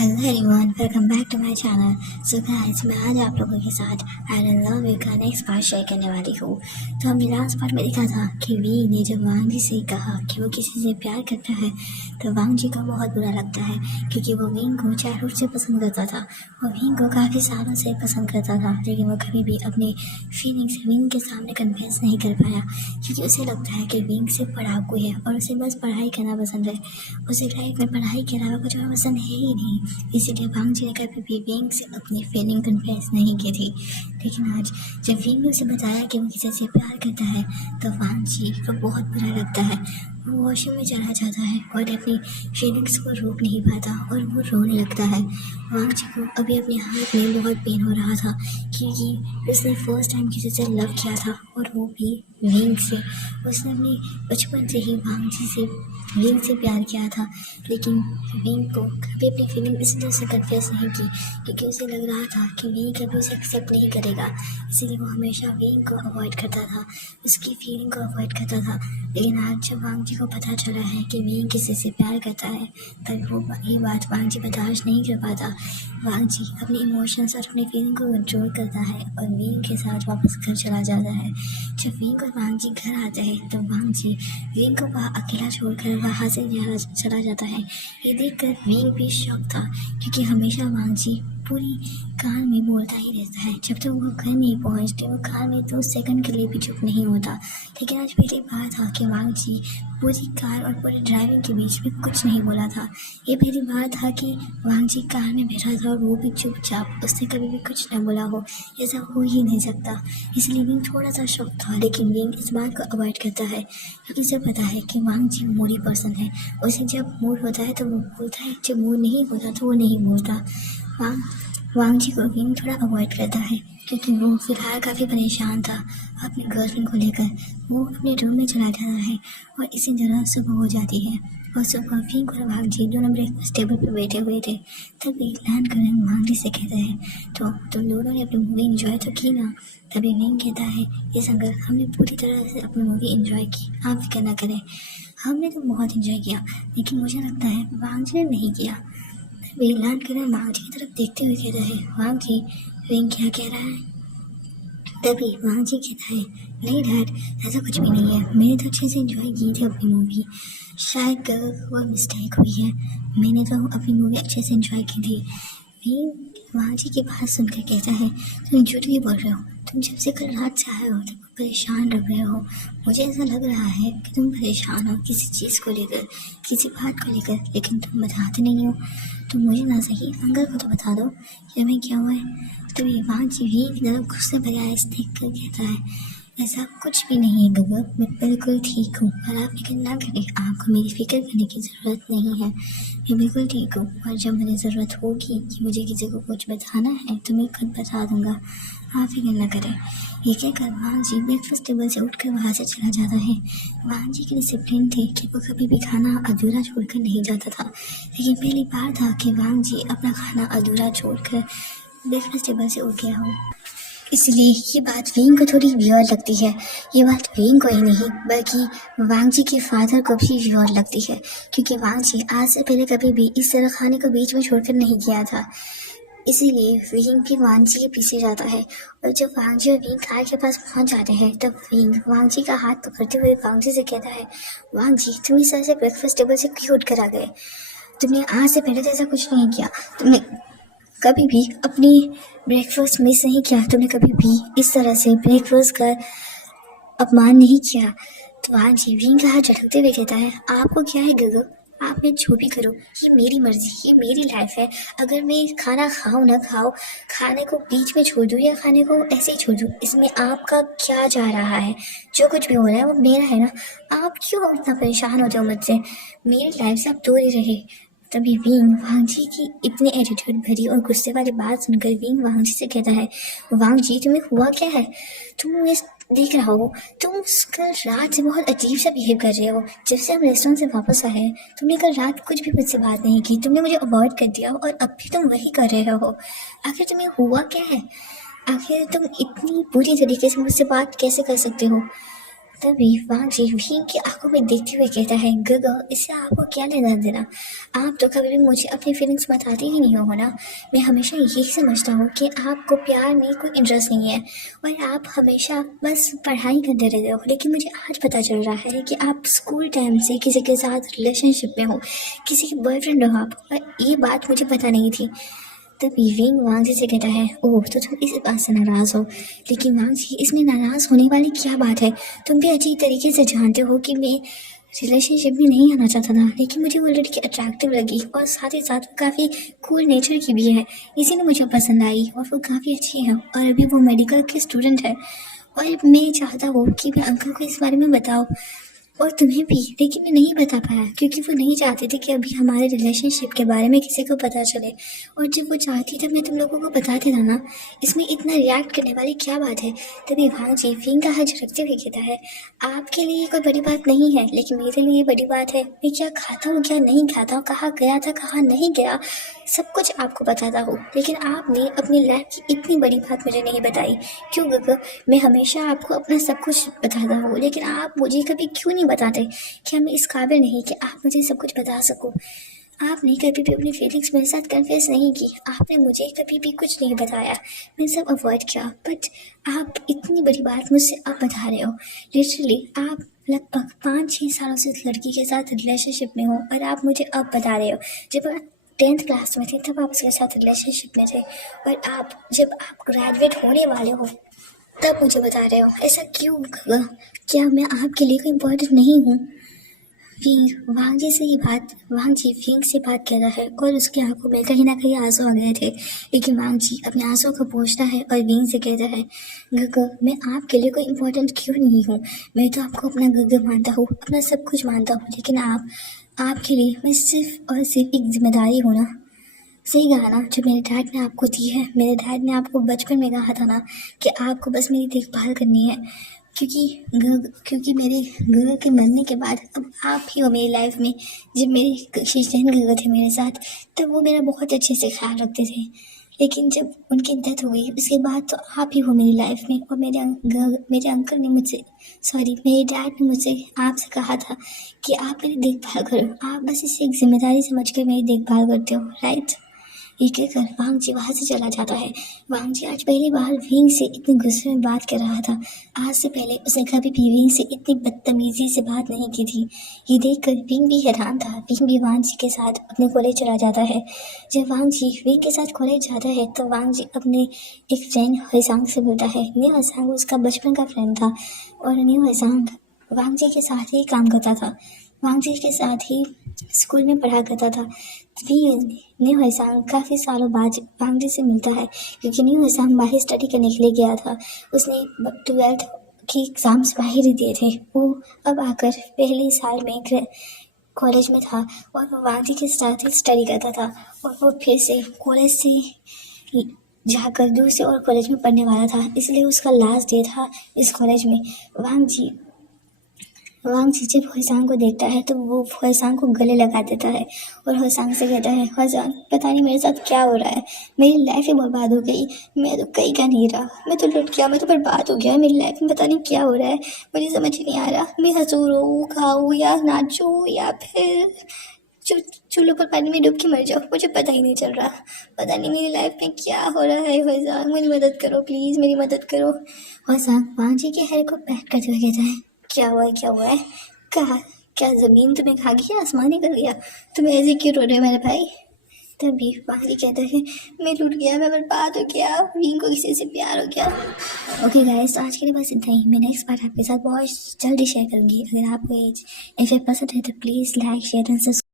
Hello everyone, welcome back to my channel. So guys, मैं आज आप लोगों के साथ आई डोंट लव यू का नेक्स्ट पार्ट शेयर करने वाली हूँ। तो हमने लास्ट पार्ट में देखा था कि वी ने जब वांग जी से कहा कि वो किसी से प्यार करता है तो वांग जी को बहुत बुरा लगता है, क्योंकि वो विंग को चाइल्डहुड से पसंद करता था और विंग को काफ़ी सालों से पसंद करता था, लेकिन वो कभी भी अपनी फीलिंग्स विंग के सामने कन्फेस नहीं कर पाया, क्योंकि उसे लगता है कि विंग सिर्फ पढ़ाकू है और उसे बस पढ़ाई करना पसंद है। उसे लाइफ में पढ़ाई के अलावा कुछ और पसंद है ही नहीं। इसीलिए वांग जी ने कभी भी विंग से अपनी फीलिंग कन्फेस नहीं की थी। लेकिन आज जब विंग ने उसे बताया कि वो किसी से प्यार करता है तो वांग जी को बहुत बुरा लगता है। वो वॉशरूम में चला जाता है और अपनी फीलिंग्स को रोक नहीं पाता और वो रोने लगता है। वांग जी को अभी अपने हाथ में बहुत पेन हो रहा था, क्योंकि उसने फर्स्ट टाइम किसी से लव किया था और वो भी विंग से। उसने अपने बचपन से ही वांग जी से विंग से प्यार किया था, लेकिन विंग को कभी अपनी फीलिंग इस वजह से कन्फेस नहीं की, क्योंकि उसे लग रहा था कि विंग कभी उसे एक्सेप्ट नहीं करेगा। इसीलिए वो हमेशा विंग को अवॉइड करता था, उसकी फीलिंग को अवॉइड करता था। लेकिन आज जब वांग जी को पता चला है कि विंग किसी से प्यार करता है, तब वो ये बात वांग जी बर्दाश्त नहीं कर पाता। वांग जी अपने इमोशंस और अपनी फीलिंग को कंट्रोल करता है और विंग के साथ वापस घर चला जाता है। जब विंग और वांग जी घर आते हैं तो वांग जी विंग को वहाँ अकेला छोड़कर वहाँ से चला जाता है। ये देखकर विंग भी शॉक था, क्योंकि हमेशा वांग जी पूरी कार में बोलता ही रहता है। जब तक वो घर नहीं पहुँचते वो कार में 2 सेकंड के लिए भी चुप नहीं होता। लेकिन आज पहली बार था कि वांग जी पूरी कार और पूरी ड्राइविंग के बीच में कुछ नहीं बोला था। ये पहली बार था कि वांग जी कार में बैठा था और वो भी चुपचाप, उसने कभी भी कुछ न बोला हो। ऐसा हो ही नहीं सकता। इसलिए विंग थोड़ा सा शॉक था, लेकिन विंग इस बात को अवॉइड करता है, क्योंकि उसे पता है कि वांग जी मूडी पर्सन है। उसे जब मूड होता है तो वो बोलता है, जब मूड नहीं होता तो वो नहीं बोलता। वांग जी को विंग थोड़ा अवॉइड करता है, क्योंकि वो फिलहाल काफ़ी परेशान था अपनी गर्लफ्रेंड को लेकर। वो अपने रूम में चला जाता है और इसी तरह सुबह हो जाती है और सुबह विंग और वांग जी दोनों ब्रेकफास्ट टेबल पर बैठे हुए थे। तभी लैंड करन वांग जी से कहता है, तो तुम दोनों ने अपनी मूवी इंजॉय तो की ना? तभी विंग कहता है, यस अंकल, हमने पूरी तरह से अपनी मूवी इंजॉय की, आप फिक्र ना करें। हमने तो बहुत इंजॉय किया, लेकिन मुझे लगता है वांग जी ने नहीं किया। तभी लैंड करन वांग जी की तरफ देखते हुए कहता है, वांग जी, विंग क्या कह रहा है? तभी वांग जी कहता है, नहीं डैड, ऐसा कुछ भी नहीं है, मैंने तो अच्छे से एंजॉय की थी अपनी मूवी। शायद वो मिस्टेक हुई है, मैंने तो अपनी मूवी अच्छे से एंजॉय की थी। वांग जी की बात सुनकर कहता है, तुम झूठ क्यों बोल रहे हो? तुम जब से कल रात से आए हो तो परेशान लग रहे हो। मुझे ऐसा लग रहा है कि तुम परेशान हो किसी चीज़ को लेकर, किसी बात को लेकर, लेकिन तुम बताते नहीं हो। तो मुझे ना सही अंकल को तो बता दो कि हमें क्या हुआ है। तो वांग जी भी एक तरफ गुस्से भरे आइस देख कर कहता है, ऐसा कुछ भी नहीं है गगन, मैं बिल्कुल ठीक हूँ और आप फिक्र ना करें, आपको मेरी फिक्र करने की ज़रूरत नहीं है। मैं बिल्कुल ठीक हूँ और जब मुझे ज़रूरत होगी कि मुझे किसी को कुछ बताना है तो मैं खुद बता दूँगा, आप फिक्र ना करें। ये कहकर वांग जी ब्रेकफास्ट टेबल से उठकर वहाँ से चला जाता है। वांग जी की डिसिप्लिन थी कि वो कभी भी खाना अधूरा छोड़कर नहीं जाता था, लेकिन पहली बार था कि वांग जी अपना खाना अधूरा छोड़कर ब्रेकफास्ट टेबल से उठ गया हो। इसलिए ये बात विंग को थोड़ी वियर्ड लगती है। ये बात विंग को ही नहीं बल्कि वांग जी के फादर को भी वियर्ड लगती है, क्योंकि वांग जी आज से पहले कभी भी इस तरह खाने को बीच में छोड़कर नहीं गया था। इसीलिए विंग भी वांग जी के पीछे जाता है और जब वांग जी और विंग कार के पास पहुंच जाते हैं तब विंग वांग जी का हाथ पकड़ते हुए वांग जी से कहता है, वांग जी, तुम इस तरह से ब्रेकफास्ट टेबल से क्यों उठ कर आ गए? तुमने आज से पहले तो ऐसा कुछ नहीं किया। तुमने कभी भी अपनी ब्रेकफास्ट मिस नहीं किया। तुमने कभी भी इस तरह से ब्रेकफास्ट का अपमान नहीं किया। तो वांग जी विंग का हाथ झटकते हुए कहता है, आपको क्या है गगो, आप मैं जो भी करो, ये मेरी मर्जी, ये मेरी लाइफ है। अगर मैं खाना खाऊं ना खाऊं, खाने को बीच में छोड़ दूं या खाने को ऐसे ही छोड़ दूं, इसमें आपका क्या जा रहा है? जो कुछ भी हो रहा है वो मेरा है ना। आप क्यों इतना परेशान होते हो मुझसे? मेरी लाइफ से आप दूर ही रहे। तभी विंग वांग जी की इतनी एटीट्यूड भरी और गुस्से वाली बात सुनकर विंग वांग जी से कहता है, वांग जी, तुम्हें हुआ क्या है? तुम ये देख रहा हो, तुम कल रात से बहुत अजीब सा बिहेव कर रहे हो। जब से हम रेस्टोरेंट से वापस आए हैं तुमने कल रात कुछ भी मुझसे बात नहीं की, तुमने मुझे अवॉइड कर दिया और अब भी तुम वही कर रहे हो। आखिर तुम्हें हुआ क्या है? आखिर तुम इतनी बुरी तरीके से मुझसे बात कैसे कर सकते हो? तभी वहाँ जीवी की आंखों में देखते हुए कहता है, गगा इससे आपको क्या लेना देना, आप तो कभी भी मुझे अपनी फीलिंग्स बताते ही नहीं हो ना। मैं हमेशा यही समझता हूँ कि आपको प्यार में कोई इंटरेस्ट नहीं है और आप हमेशा बस पढ़ाई करते रहते हो। लेकिन मुझे आज पता चल रहा है कि आप स्कूल टाइम से किसी के साथ रिलेशनशिप में हो, किसी के बॉयफ्रेंड हो आप, और ये बात मुझे पता नहीं थी। तभी विंग वांग जी से कहता है, ओह तो तुम इस बात से नाराज़ हो। लेकिन वांग जी, इसमें नाराज़ होने वाली क्या बात है, तुम भी अच्छी तरीके से जानते हो कि मैं रिलेशनशिप में नहीं आना चाहता था, लेकिन मुझे वो लड़की अट्रैक्टिव लगी और साथ ही साथ वो काफ़ी कूल नेचर की भी है, इसीलिए मुझे पसंद आई और वो काफ़ी अच्छी है और अभी वो मेडिकल की स्टूडेंट है। और मैं चाहता हूँ कि मैं अंकल को इस बारे में बताऊँ और तुम्हें भी, लेकिन मैं नहीं बता पाया क्योंकि वो नहीं चाहते थे कि अभी हमारे रिलेशनशिप के बारे में किसी को पता चले। और जब वो चाहती तब मैं तुम लोगों को बता देता ना, इसमें इतना रिएक्ट करने वाली क्या बात है। तभी भांग जी फिंग का हाथ झटकते हुए कहता है, आपके लिए कोई बड़ी बात नहीं है, लेकिन मेरे लिए बड़ी बात है। मैं क्या खाता हूँ क्या नहीं खाता हूँ, कहाँ गया था कहाँ नहीं गया, सब कुछ आपको बताता हूँ, लेकिन आपने अपनी लाइफ की इतनी बड़ी बात मुझे नहीं बताई। क्यों गगा, मैं हमेशा आपको अपना सब कुछ बताता हूँ, लेकिन आप मुझे कभी क्यों नहीं बताते। क्या मैं इस काबिल नहीं कि आप मुझे सब कुछ बता सको। आपने कभी भी अपनी फीलिंग्स मेरे साथ कन्फेस नहीं की, आपने मुझे कभी भी कुछ नहीं बताया, मैं सब अवॉइड किया, बट आप इतनी बड़ी बात मुझसे अब बता रहे हो। लिटरली आप लगभग 5-6 सालों से इस लड़की के साथ रिलेशनशिप में हो और आप मुझे अब बता रहे हो। जब आप 10th क्लास में थे तब आप उसके साथ रिलेशनशिप में थे, और आप जब आप ग्रेजुएट होने वाले हो तब मुझे बता रहे हो। ऐसा क्यों गगा, क्या मैं आपके लिए कोई इम्पोर्टेंट नहीं हूँ। फिंग वांग जी से ये बात, वांग जी फिंग से बात कर रहा है और उसकी आंखों में कहीं ना कहीं आंसू आ गए थे। लेकिन वांग जी अपने आंसू को पोंछता है और विंग से कहता है, गगा मैं आपके लिए कोई इम्पोर्टेंट क्यों नहीं हूँ, मैं तो आपको अपना गगा मानता हूँ, अपना सब कुछ मानता हूँ, लेकिन आपके लिए मैं सिर्फ और सिर्फ एक जिम्मेदारी हूँ ना। सही कहा ना, जो मेरे डैड ने आपको दी है, मेरे डैड ने आपको बचपन में कहा था ना कि आपको बस मेरी देखभाल करनी है, क्योंकि मेरे गगा के मरने के बाद अब आप ही हो मेरी लाइफ में। जब मेरे शीशेन गगा थे मेरे साथ तब वो मेरा बहुत अच्छे से ख्याल रखते थे, लेकिन जब उनकी डेथ हो गई उसके बाद तो आप ही हो मेरी लाइफ में। और मेरे अंकल ने मुझसे, सॉरी मेरे डैड ने मुझसे आपसे कहा था कि आप मेरी देखभाल करो, आप बस इसे एक जिम्मेदारी समझ कर मेरी देखभाल करते हो, राइट। ये कहकर वांग जी वहाँ से चला जाता है। वांग जी आज पहली बार विंग से इतने गुस्से में बात कर रहा था। आज से पहले उसने कभी भी विंग से इतनी बदतमीजी से बात नहीं की थी। ये देखकर विंग भी हैरान था। विंग भी वांग जी के साथ अपने कॉलेज चला जाता है। जब वांग जी विंग के साथ कॉलेज जाता है तो वांग जी अपने एक फ्रेंड हईसांग से मिलता है। न्यू हईसांग उसका बचपन का फ्रेंड था और न्यू हईसांग वांग जी के साथ ही काम करता था, वांग जी के साथ ही स्कूल में पढ़ा करता था। तभी न्यू हईसांग काफ़ी सालों बाद वांग जी से मिलता है, क्योंकि न्यू हईसांग बाहर स्टडी करने के लिए गया था। उसने 12th के एग्ज़ाम्स बाहर ही दिए थे। वो अब आकर पहले साल में कॉलेज में था और वो वांग जी के साथ ही स्टडी करता था, और वो फिर से कॉलेज से जाकर दूसरे और कॉलेज में पढ़ने वाला था, इसलिए उसका लास्ट डे था इस कॉलेज में। वांग जी जब हुएसांग को देखता है तो वो हुएसांग को गले लगा देता है और हुएसांग से कहता है, हुएसांग पता नहीं मेरे साथ क्या हो रहा है, मेरी लाइफ ही बर्बाद हो गई, मैं तो कहीं का नहीं रहा, मैं तो लुट गया, मैं तो बर्बाद हो गया, मेरी लाइफ में पता नहीं क्या हो रहा है, मुझे समझ नहीं आ रहा, मैं हंसू रो खाऊँ या नाचूँ या फिर चूल्हों पर पानी में डूब के मर जाओ, मुझे पता ही नहीं चल रहा, पता नहीं मेरी लाइफ में क्या हो रहा है। हुएसांग मेरी मदद करो, प्लीज़ मेरी मदद करो। हुएसांग वांग जी के हेयर को पैट करते हुए कहता है, क्या हुआ है, कहा क्या ज़मीन तुम्हें खा गई या आसमान निकल गया, तुम्हें ऐसे क्यों रो रहे हो मेरे भाई। तभी वांग जी कहता है, मैं टूट गया, मैं बर्बाद हो गया, विंग को किसी से प्यार हो गया। ओके गाइस, तो आज के लिए बस इतना ही। मैं नेक्स्ट पार्ट आपके साथ बहुत जल्दी शेयर करूँगी। अगर आपको ये पसंद है तो please like share and subscribe.